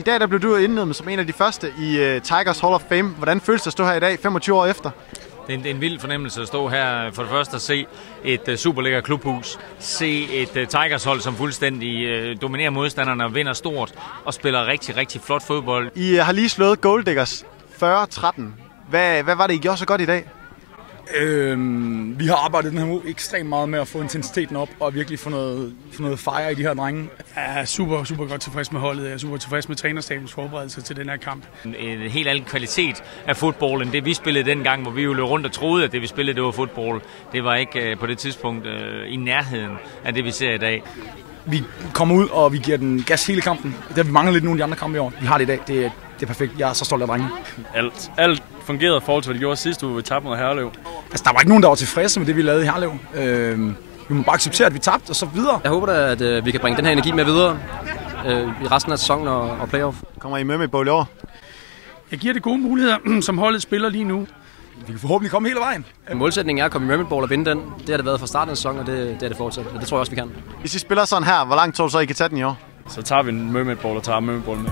I dag der blev du indnævnt som en af de første i Tigers Hall of Fame. Hvordan føles det at stå her i dag, 25 år efter? Det er en vild fornemmelse at stå her for det første at se et superlækkert klubhus, se et Tigers-hold, som fuldstændig dominerer modstanderne og vinder stort og spiller rigtig, rigtig flot fodbold. I har lige slået Gold Diggers 40-13. Hvad var det, I gjorde så godt i dag? Vi har arbejdet den her uge ekstremt meget med at få intensiteten op og virkelig få noget fire i de her drenge. Jeg er super godt tilfreds med holdet. Jeg er super tilfreds med trænerstabens forberedelse til den her kamp. En helt anden kvalitet af fodbold end det vi spillede dengang, hvor vi jo løb rundt og troede, at det vi spillede det var fodbold. Det var ikke på det tidspunkt i nærheden af det vi ser i dag. Vi kommer ud, og vi giver den gas hele kampen. Det har vi manglet lidt nogle af de andre kampe i år. Vi har det i dag. Det er perfekt. Jeg er så stolt af drengene. Alt fungerede i forhold til, hvad de gjorde sidste uge, vi tabte mod Herlev. Altså, der var ikke nogen, der var tilfredse med det, vi lavede i Herlev. Vi må bare acceptere, at vi tabte, og så videre. Jeg håber da, at vi kan bringe den her energi med videre i resten af sæsonen og playoff. Kommer I med Bowl i år? Jeg giver det gode muligheder, som holdet spiller lige nu. Vi kan forhåbentlig komme hele vejen. Målsætningen er at komme i Mermaid Bowl og vinde den. Det har det været fra starten af sæsonen, og det er det fortsat. Og det tror jeg også, vi kan. Hvis I spiller sådan her, hvor langt tror du så, I kan tage den i år? Så tager vi en Mermaid Bowl og tager Mermaid Bowl med.